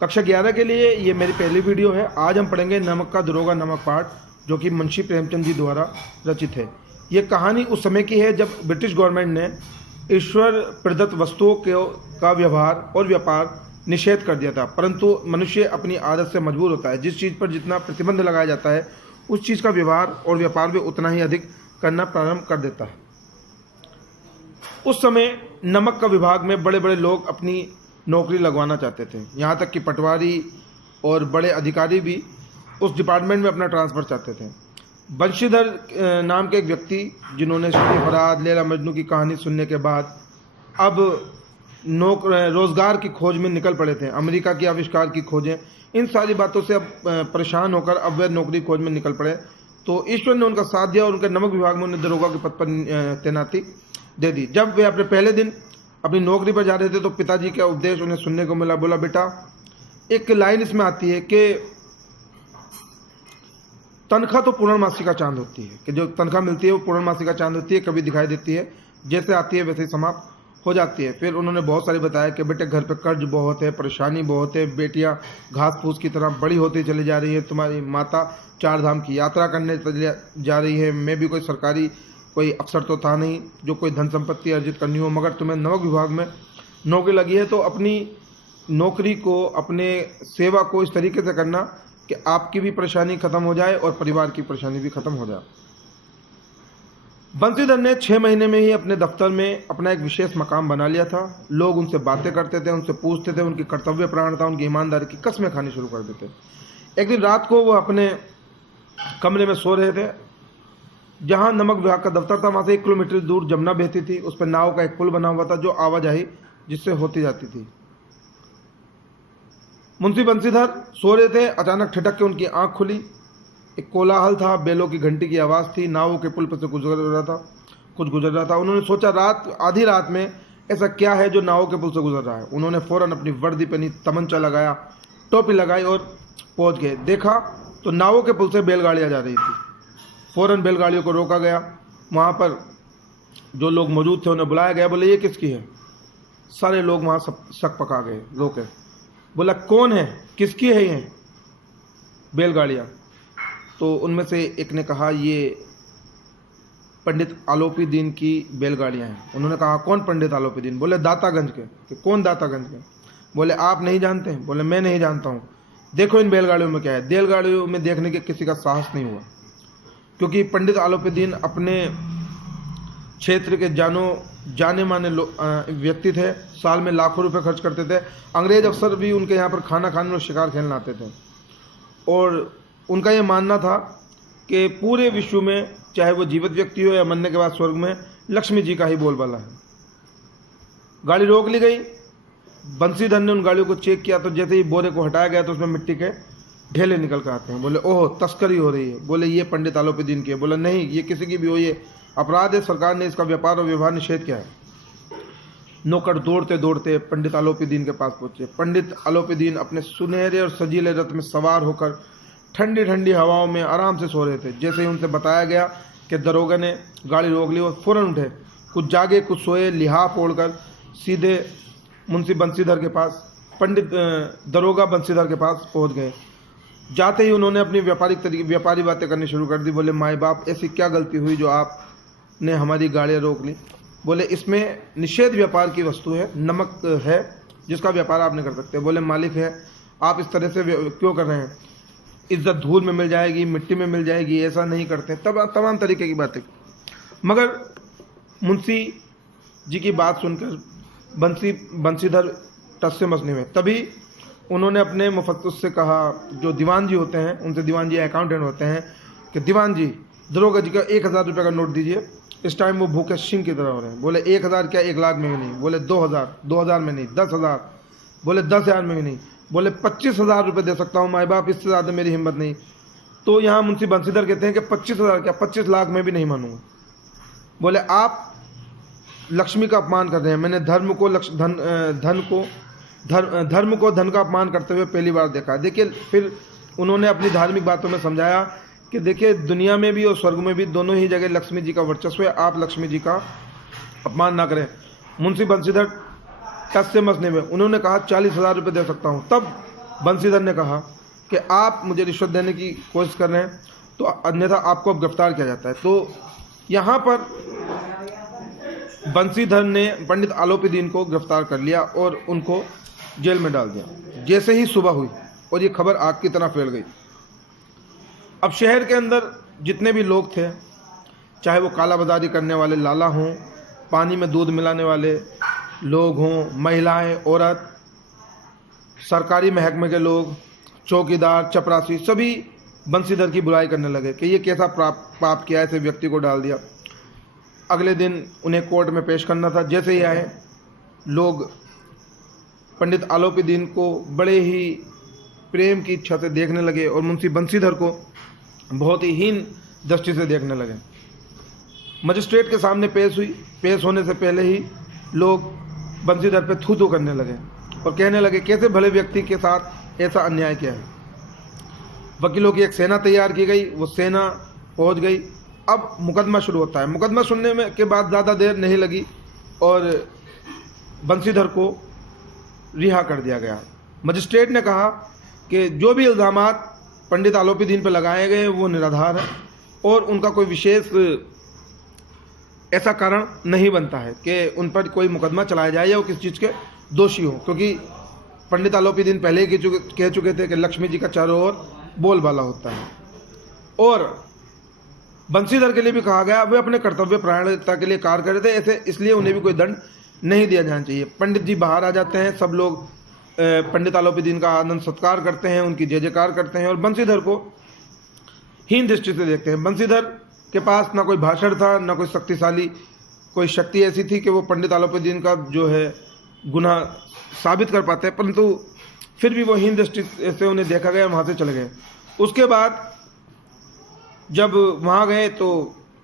कक्षा 11 के लिए ये मेरी पहली वीडियो है। आज हम पढ़ेंगे नमक का दरोगा नमक पाठ, जो कि मुंशी प्रेमचंद जी द्वारा रचित है। ये कहानी उस समय की है जब ब्रिटिश गवर्नमेंट ने ईश्वर प्रदत्त वस्तुओं का व्यवहार और व्यापार निषेध कर दिया था, परंतु मनुष्य अपनी आदत से मजबूर होता है। जिस चीज़ पर जितना प्रतिबंध लगाया जाता है उस चीज़ का व्यवहार और व्यापार भी उतना ही अधिक करना प्रारंभ कर देता है। उस समय नमक का विभाग में बड़े बड़े लोग अपनी नौकरी लगवाना चाहते थे, यहाँ तक कि पटवारी और बड़े अधिकारी भी उस डिपार्टमेंट में अपना ट्रांसफ़र चाहते थे। बंशीधर नाम के एक व्यक्ति, जिन्होंने शब फराद, लैला मजनू की कहानी सुनने के बाद अब रोज़गार की खोज में निकल पड़े थे। अमेरिका की आविष्कार की खोजें, इन सारी बातों से अब परेशान होकर अब वे नौकरी खोज में निकल पड़े। तो ईश्वर ने उनका साथ दिया और उनके नमक विभाग में उन्हें दरोगा के पद पर तैनाती दे दी। जब वे अपने पहले दिन अपनी नौकरी पर जा रहे थे तो पिताजी का उपदेश उन्हें सुनने को मिला। बोला, बेटा, एक लाइन इसमें आती है कि तनख्वाह तो पूर्णमासी का चांद होती है, कि जो तनख्वाह मिलती है वो पूर्णमासी का चांद होती है, कभी दिखाई देती है, जैसे आती है वैसे ही समाप्त हो जाती है। फिर उन्होंने बहुत सारी बताया कि बेटे, घर पे कर्ज बहुत है, परेशानी बहुत है, बेटियां घास फूस की तरह बड़ी होती चली जा रही है, तुम्हारी माता 4 धाम की यात्रा करने जा रही है, मैं भी कोई सरकारी कोई अफसर तो था नहीं जो कोई धन संपत्ति अर्जित करनी हो, मगर तुम्हें नमक विभाग में नौकरी लगी है तो अपनी नौकरी को, अपने सेवा को इस तरीके से करना कि आपकी भी परेशानी खत्म हो जाए और परिवार की परेशानी भी खत्म हो जाए। बंशीधर ने 6 महीने में ही अपने दफ्तर में अपना एक विशेष मकाम बना लिया था। लोग उनसे बातें करते थे, उनसे पूछते थे, उनकी कर्तव्य परायणता, उनकी ईमानदारी की कस्में खानी शुरू कर देते। एक दिन रात को वो अपने कमरे में सो रहे थे। जहाँ नमक विभाग का दफ्तर था वहाँ से 1 किलोमीटर दूर जमुना बहती थी। उस पर नाव का एक पुल बना हुआ था जो आवाजाही जिससे होती जाती थी। मुंशी बंशीधर सो रहे थे, अचानक ठिठक के उनकी आंख खुली। एक कोलाहल था, बेलों की घंटी की आवाज़ थी, नाव के पुल पर से कुछ गुजर रहा था। उन्होंने सोचा, आधी रात में ऐसा क्या है जो नाव के पुल से गुजर रहा है। उन्होंने फ़ौरन अपनी वर्दी पहनी, तमंचा लगाया, टोपी लगाई और पहुँच गए। देखा तो नावों के पुल से बैलगाड़ियाँ जा रही थी। फ़ौरन बैलगाड़ियों को रोका गया। वहाँ पर जो लोग मौजूद थे उन्हें बुलाया गया। बोले, ये किसकी है? सारे लोग वहाँ शक पका गए, रोके। बोला, कौन है, किसकी है ये बैलगाड़ियाँ? तो उनमें से एक ने कहा, ये पंडित आलोपी दीन की बैलगाड़ियाँ हैं। उन्होंने कहा, कौन पंडित आलोपी दीन? बोले, दातागंज के। कि कौन दातागंज के? बोले, आप नहीं जानते? बोले, मैं नहीं जानता हूँ। देखो इन बैलगाड़ियों में क्या है। बैलगाड़ियों में देखने के किसी का साहस नहीं हुआ, क्योंकि पंडित आलोपी दीन अपने क्षेत्र के जाने माने व्यक्ति थे। साल में लाखों रुपए खर्च करते थे। अंग्रेज अफसर भी उनके यहाँ पर खाना खाने और शिकार खेलने आते थे। और उनका ये मानना था कि पूरे विश्व में, चाहे वो जीवित व्यक्ति हो या मरने के बाद स्वर्ग में, लक्ष्मी जी का ही बोलबाला है। गाड़ी रोक ली गई। बंशीधर ने उन गाड़ियों को चेक किया तो जैसे ही बोरे को हटाया गया तो उसमें मिट्टी के ढेले निकल कर आते हैं। बोले, ओह, तस्करी हो रही है। बोले, ये पंडित आलोपी दीन की है। बोला, नहीं, ये किसी की भी हो, ये अपराध है, सरकार ने इसका व्यापार और व्यवहार निषेध किया है। नौकर दौड़ते दौड़ते पंडित आलोपी दीन के पास पहुंचे। पंडित आलोपी दीन अपने सुनहरे और सजीले रथ में सवार होकर ठंडी ठंडी हवाओं में आराम से सो रहे थे। जैसे ही उनसे बताया गया कि दरोगा ने गाड़ी रोक ली, और फ़ौरन उठे। कुछ जागे कुछ सोए, लिहाफ ओढ़कर सीधे मुंशी बंशीधर के पास, पंडित दरोगा बंशीधर के पास पहुंच गए। जाते ही उन्होंने अपनी व्यापारी बातें करनी शुरू कर दी। बोले, माए बाप, ऐसी क्या गलती हुई जो आपने हमारी गाड़ियाँ रोक ली? बोले, इसमें निषेध व्यापार की वस्तु है, नमक है, जिसका व्यापार आप नहीं कर सकते। बोले, मालिक है, आप इस तरह से क्यों कर रहे हैं? इज्जत धूल में मिल जाएगी, मिट्टी में मिल जाएगी, ऐसा नहीं करते। तब तमाम तरीके की बातें। मगर मुंशी जी की बात सुनकर बंशीधर टस से मस नहीं हुए। तभी उन्होंने अपने मुफत्तिश से कहा, जो दीवान जी होते हैं, उनसे, दीवान जी अकाउंटेंट होते हैं, कि दीवान जी, दरोगा जी का 1000 रुपये का नोट दीजिए। इस टाइम वो भूखे सिंह की तरह हो रहे हैं। बोले, 1000 क्या, 1 लाख में भी नहीं। बोले, 2000 में नहीं, 10,000। बोले, 10,000 में भी नहीं। बोले, 25,000 रुपये दे सकता हूँ माए बाप, इससे ज़्यादा मेरी हिम्मत नहीं। तो यहाँ मुंशी बंशीधर कहते हैं कि 25,000 क्या, 25 लाख में भी नहीं मानूंगा। बोले, आप लक्ष्मी का अपमान कर रहे हैं। मैंने धर्म को धन का अपमान करते हुए पहली बार देखा। देखिए, फिर उन्होंने अपनी धार्मिक बातों में समझाया कि देखिए, दुनिया में भी और स्वर्ग में भी दोनों ही जगह लक्ष्मी जी का वर्चस्व है, आप लक्ष्मी जी का अपमान ना करें। मुंशी बंशीधर टस से मस नहीं हुए। उन्होंने कहा, 40,000 रुपये दे सकता हूँ। तब बंसीधर ने कहा कि आप मुझे रिश्वत देने की कोशिश कर रहे हैं तो अन्यथा आपको अब गिरफ्तार किया जाता है। तो यहाँ पर बंसीधर ने पंडित आलोपीदीन को गिरफ्तार कर लिया और उनको जेल में डाल दिया। जैसे ही सुबह हुई और ये खबर आग की तरह फैल गई। अब शहर के अंदर जितने भी लोग थे, चाहे वो काला बाजारी करने वाले लाला हों, पानी में दूध मिलाने वाले लोग हों, महिलाएं, औरत, सरकारी महकमे के लोग, चौकीदार, चपरासी, सभी बंसीधर की बुराई करने लगे कि ये कैसा पाप किया, ऐसे व्यक्ति को डाल दिया। अगले दिन उन्हें कोर्ट में पेश करना था। जैसे ही आए, लोग पंडित आलोपीदीन को बड़े ही प्रेम की इच्छा से देखने लगे और मुंशी बंसीधर को बहुत ही हीन दृष्टि से देखने लगे। मजिस्ट्रेट के सामने पेश हुई। पेश होने से पहले ही लोग बंसीधर पे थू थू करने लगे और कहने लगे कैसे भले व्यक्ति के साथ ऐसा अन्याय किया है। वकीलों की एक सेना तैयार की गई, वो सेना पहुंच गई। अब मुकदमा शुरू होता है। मुकदमा सुनने में के बाद ज़्यादा देर नहीं लगी और बंसीधर को रिहा कर दिया गया। मजिस्ट्रेट ने कहा कि जो भी इल्ज़ामात पंडित आलोपीदीन पर लगाए गए वो निराधार है और उनका कोई विशेष ऐसा कारण नहीं बनता है कि उन पर कोई मुकदमा चलाया जाए या वो किस चीज़ के दोषी हो, क्योंकि पंडित आलोपीदीन पहले ही कह चुके थे कि लक्ष्मी जी का चारों ओर बोलबाला होता है। और बंसीधर के लिए भी कहा गया वे अपने कर्तव्य परायणता के लिए कार्य कर रहे थे, ऐसे इसलिए उन्हें भी कोई दंड नहीं दिया जाना चाहिए। पंडित जी बाहर आ जाते हैं, सब लोग पंडित आलोपीदीन का आनंद सत्कार करते हैं, उनकी जय जयकार करते हैं और बंसीधर को हीन दृष्टि से देखते हैं। बंसीधर के पास ना कोई भाषण था, ना कोई शक्तिशाली कोई शक्ति ऐसी थी कि वो पंडित आलोपीदीन का जो है गुनाह साबित कर पाते हैं, परंतु फिर भी वो हीन दृष्टि से उन्हें देखा गया, वहाँ से चले गए। उसके बाद जब वहाँ गए तो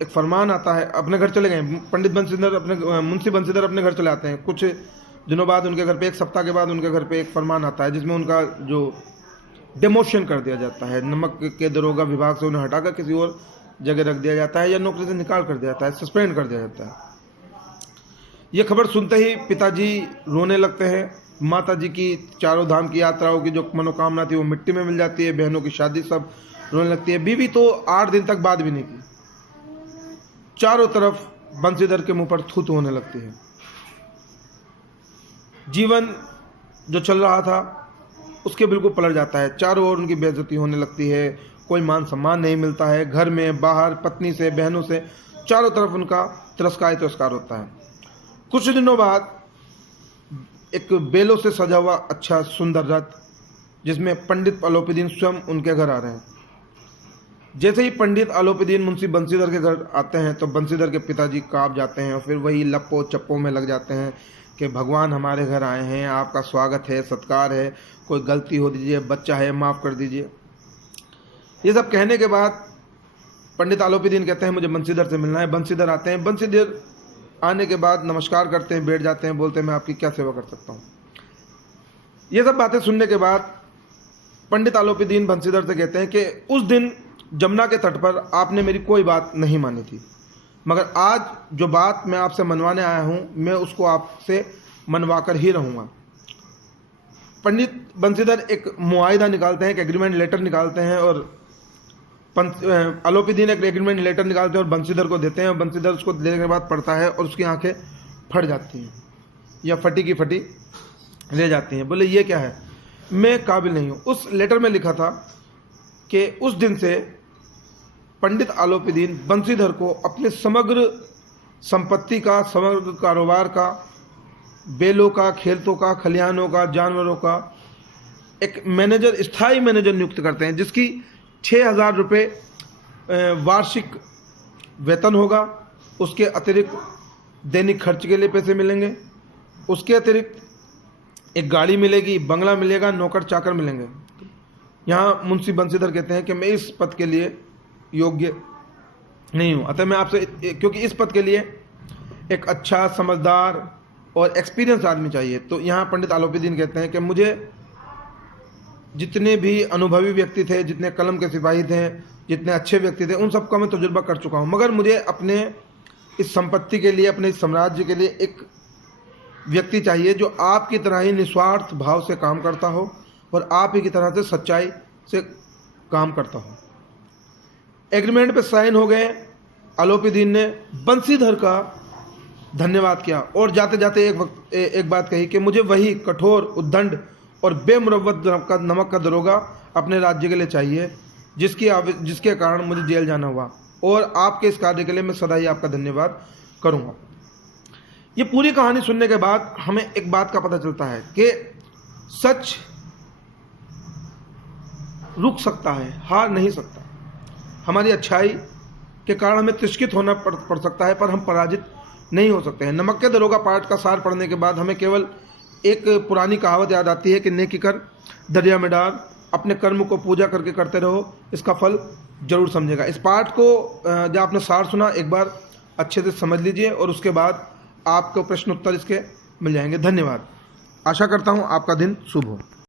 एक फरमान आता है, अपने घर चले गए। पंडित बंसीधर मुंशी बंसीधर अपने घर चले आते हैं। कुछ दिनों बाद उनके घर पे, एक सप्ताह के बाद उनके घर पे एक फरमान आता है जिसमें उनका जो डिमोशन कर दिया जाता है। नमक के दरोगा विभाग से उन्हें हटाकर किसी और जगह रख दिया जाता है या नौकरी से निकाल कर दिया जाता है, सस्पेंड कर दिया जाता है। ये खबर सुनते ही पिताजी रोने लगते हैं। माता जी की चारों धाम की यात्राओं की जो मनोकामना थी वो मिट्टी में मिल जाती है। बहनों की शादी, सब रोने लगती है। बीवी तो 8 दिन तक बात भी नहीं की। चारों तरफ बंसीधर के मुंह पर थूथू होने लगती है। जीवन जो चल रहा था उसके बिल्कुल पलट जाता है। चारों ओर उनकी बेइज्जती होने लगती है, कोई मान सम्मान नहीं मिलता है। घर में, बाहर, पत्नी से, बहनों से, चारों तरफ उनका तिरस्कार होता है। कुछ दिनों बाद एक बेलों से सजा हुआ अच्छा सुंदर रथ, जिसमें पंडित आलोपीदीन स्वयं उनके घर आ रहे हैं। जैसे ही पंडित आलोपीदीन मुंशी बंसीधर के घर आते हैं तो बंसीधर के पिताजी कांप जाते हैं और फिर वही लप्पो चप्पो में लग जाते हैं कि भगवान हमारे घर आए हैं, आपका स्वागत है, सत्कार है, कोई गलती हो दीजिए, बच्चा है, माफ़ कर दीजिए। ये सब कहने के बाद पंडित आलोपीदीन कहते हैं मुझे बंसीधर से मिलना है। बंसीधर आते हैं। बंसीधर आने के बाद नमस्कार करते हैं, बैठ जाते हैं, बोलते हैं मैं आपकी क्या सेवा कर सकता हूँ। ये सब बातें सुनने के बाद पंडित आलोपीदीन बंसीधर से कहते हैं कि उस दिन जमुना के तट पर आपने मेरी कोई बात नहीं मानी थी, मगर आज जो बात मैं आपसे मनवाने आया हूँ मैं उसको आपसे मनवा कर ही रहूँगा। पंडित बंसीधर एक मुआहिदा निकालते हैं, एक एग्रीमेंट लेटर निकालते हैं और आलोपीदीन एक एग्रीमेंट लेटर निकालते हैं और बंसीधर को देते हैं। और बंसीधर उसको देने के बाद पढ़ता है और उसकी आंखें फट जाती हैं या फटी की फटी रह जाती हैं। बोले ये क्या है, मैं काबिल नहीं हूँ। उस लेटर में लिखा था कि उस दिन से पंडित आलोपीदीन बंसीधर को अपने समग्र संपत्ति का, समग्र कारोबार का, बेलों का, खेतों का, खलिहानों का, जानवरों का एक मैनेजर, स्थायी मैनेजर नियुक्त करते हैं, जिसकी 6,000 रुपये वार्षिक वेतन होगा। उसके अतिरिक्त दैनिक खर्च के लिए पैसे मिलेंगे। उसके अतिरिक्त एक गाड़ी मिलेगी, बंगला मिलेगा, नौकर चाकर मिलेंगे। यहाँ मुंशी बंसीधर कहते हैं कि मैं इस पद के लिए योग्य नहीं हूँ, अतः मैं आपसे, क्योंकि इस पद के लिए एक अच्छा, समझदार और एक्सपीरियंस आदमी चाहिए। तो यहाँ पंडित आलोपीदीन कहते हैं कि मुझे जितने भी अनुभवी व्यक्ति थे, जितने कलम के सिपाही थे, जितने अच्छे व्यक्ति थे, उन सबका मैं तजुर्बा कर चुका हूँ, मगर मुझे अपने इस संपत्ति के लिए, अपने इस साम्राज्य के लिए एक व्यक्ति चाहिए जो आपकी तरह ही निस्वार्थ भाव से काम करता हो, और आप ही की तरह से सच्चाई से काम करता हूँ। एग्रीमेंट पे साइन हो गए। आलोपी ने बंसीधर का धन्यवाद किया और जाते जाते एक बात कही कि मुझे वही कठोर, उद्दंड और बेमुरव्वत नमक का दरोगा अपने राज्य के लिए चाहिए जिसके कारण मुझे जेल जाना हुआ, और आपके इस कार्य के लिए मैं सदा ही आपका धन्यवाद करूँगा। ये पूरी कहानी सुनने के बाद हमें एक बात का पता चलता है कि सच रुक सकता है, हार नहीं सकता। हमारी अच्छाई के कारण हमें तिरस्कृत होना पड़ सकता है, पर हम पराजित नहीं हो सकते हैं। नमक के दरोगा पाठ का सार पढ़ने के बाद हमें केवल एक पुरानी कहावत याद आती है कि नेकी कर दरिया में डाल, अपने कर्म को पूजा करके करते रहो, इसका फल जरूर समझेगा। इस पाठ को जब आपने सार सुना एक बार अच्छे से समझ लीजिए और उसके बाद आपको प्रश्न उत्तर इसके मिल जाएंगे। धन्यवाद। आशा करता हूँ आपका दिन शुभ हो।